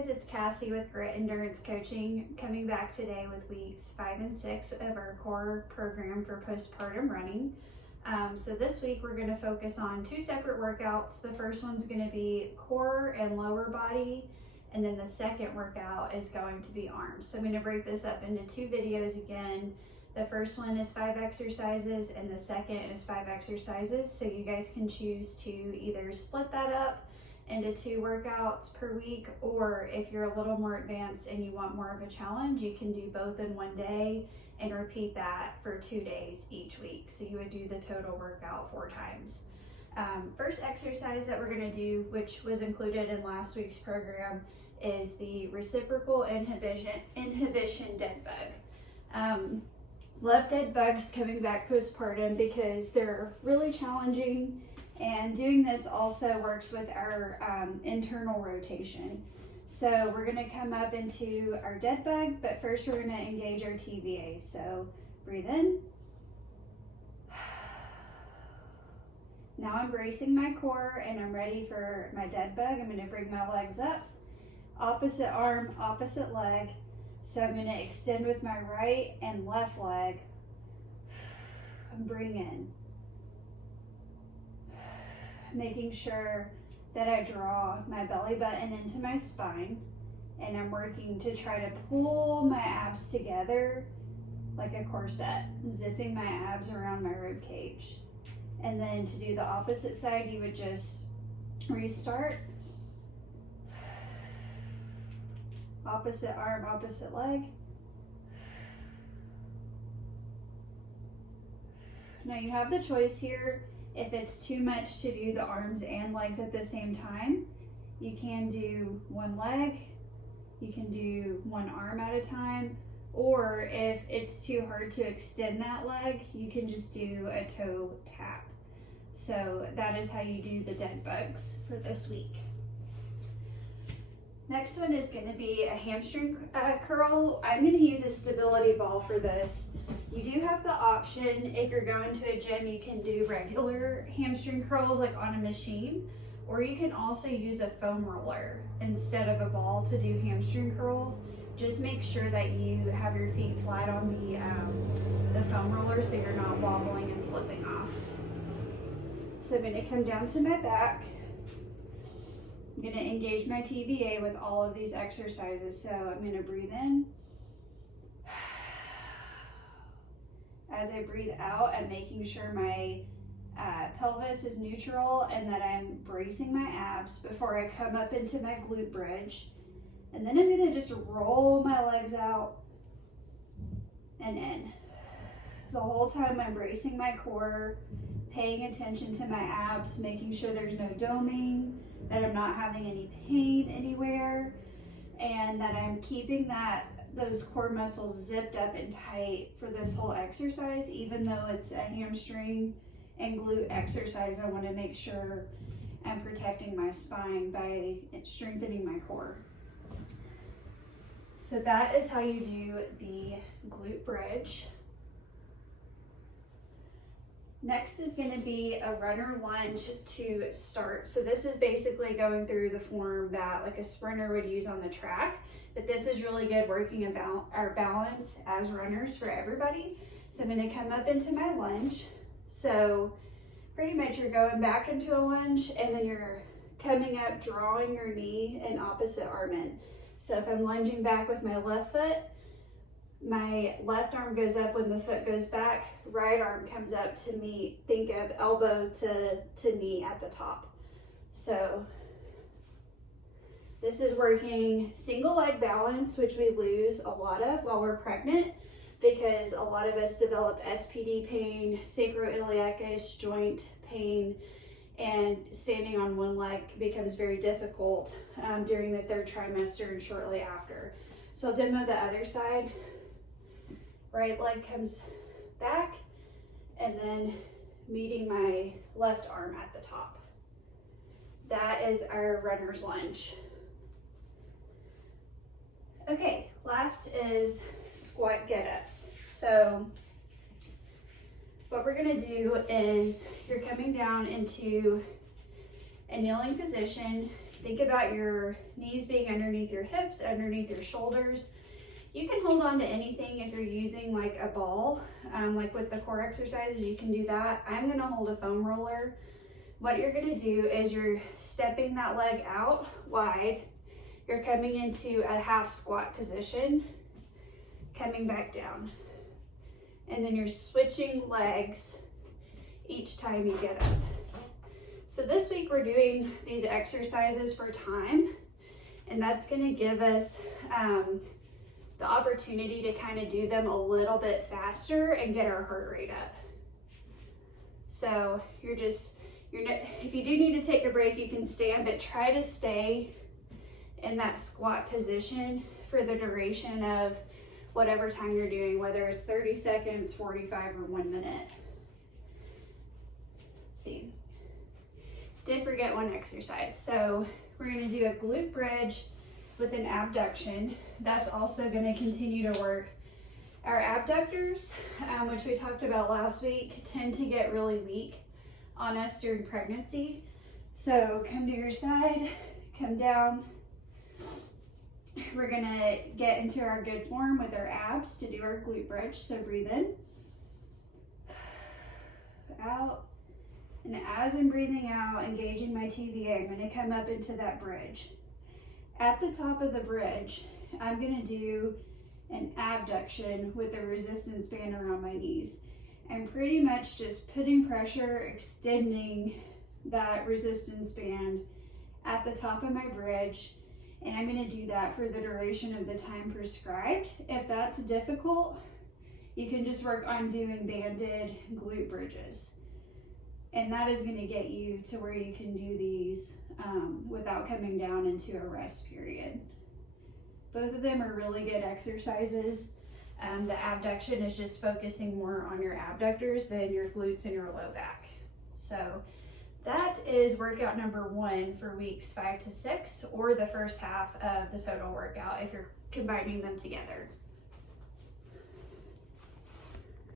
guys, it's Cassie with Grit Endurance Coaching, coming back today with weeks 5 and 6 of our core program for postpartum running. So this week we're going to focus on 2 separate workouts. The first one's going to be core and lower body, and then the second workout is going to be arms. So I'm going to break this up into 2 videos again. The first one is 5 exercises and the second is 5 exercises. So you guys can choose to either split that up into 2 workouts per week, or if you're a little more advanced and you want more of a challenge, you can do both in one day and repeat that for 2 days each week. So you would do the total workout 4 times. First exercise that we're going to do, which was included in last week's program, is the reciprocal inhibition dead bug. Love dead bugs coming back postpartum because they're really challenging, and doing this also works with our internal rotation. So we're going to come up into our dead bug, but first we're going to engage our TVA. So breathe in. Now I'm bracing my core and I'm ready for my dead bug. I'm going to bring my legs up, opposite arm, opposite leg. So I'm going to extend with my right and left leg and bring in. Making sure that I draw my belly button into my spine, and I'm working to try to pull my abs together like a corset, zipping my abs around my rib cage. And then to do the opposite side, you would just restart. Opposite arm, opposite leg. Now you have the choice here. If it's too much to do the arms and legs at the same time, you can do one leg, you can do one arm at a time, or if it's too hard to extend that leg, you can just do a toe tap. So that is how you do the dead bugs for this week. Next one is going to be a hamstring curl. I'm going to use a stability ball for this. You do have the option, if you're going to a gym, you can do regular hamstring curls like on a machine, or you can also use a foam roller instead of a ball to do hamstring curls. Just make sure that you have your feet flat on the foam roller so you're not wobbling and slipping off. So I'm going to come down to my back. I'm going to engage my TVA with all of these exercises. So I'm going to breathe in. As I breathe out, I'm making sure my pelvis is neutral and that I'm bracing my abs before I come up into my glute bridge. And then I'm going to just roll my legs out and in. The whole time I'm bracing my core, paying attention to my abs, making sure there's no doming, that I'm not having any pain anywhere, and that I'm keeping those core muscles zipped up and tight for this whole exercise. Even though it's a hamstring and glute exercise, I want to make sure I'm protecting my spine by strengthening my core. So that is how you do the glute bridge. Next is going to be a runner lunge to start. So this is basically going through the form that like a sprinter would use on the track, but this is really good working about our balance as runners for everybody. So I'm going to come up into my lunge. So pretty much you're going back into a lunge and then you're coming up, drawing your knee and opposite arm in. So if I'm lunging back with my left foot, my left arm goes up when the foot goes back, right arm comes up to meet, think of elbow to knee at the top. So this is working single leg balance, which we lose a lot of while we're pregnant because a lot of us develop SPD pain, sacroiliacus joint pain, and standing on one leg becomes very difficult during the 3rd trimester and shortly after. So I'll demo the other side. Right leg comes back and then meeting my left arm at the top. That is our runner's lunge. Okay, last is squat get-ups. So what we're gonna do is you're coming down into a kneeling position. Think about your knees being underneath your hips, underneath your shoulders. You can hold on to anything if you're using like a ball, like with the core exercises, you can do that. I'm gonna hold a foam roller. What you're gonna do is you're stepping that leg out wide. You're coming into a half squat position, coming back down. And then you're switching legs each time you get up. So this week we're doing these exercises for time, and that's gonna give us the opportunity to kind of do them a little bit faster and get our heart rate up. So if you do need to take a break, you can stand, but try to stay in that squat position for the duration of whatever time you're doing, whether it's 30 seconds, 45, or 1 minute. Let's see. Did forget one exercise. So we're gonna do a glute bridge with an abduction. That's also gonna continue to work. Our abductors, which we talked about last week, tend to get really weak on us during pregnancy. So come to your side, come down. We're gonna get into our good form with our abs to do our glute bridge. So breathe in, out, and as I'm breathing out, engaging my TVA, I'm gonna come up into that bridge. At the top of the bridge, I'm gonna do an abduction with a resistance band around my knees. I'm pretty much just putting pressure, extending that resistance band at the top of my bridge, and I'm gonna do that for the duration of the time prescribed. If that's difficult, you can just work on doing banded glute bridges. And that is gonna get you to where you can do these without coming down into a rest period. Both of them are really good exercises. The abduction is just focusing more on your abductors than your glutes and your low back. So that is workout number 1 for weeks 5 to 6, or the first half of the total workout if you're combining them together.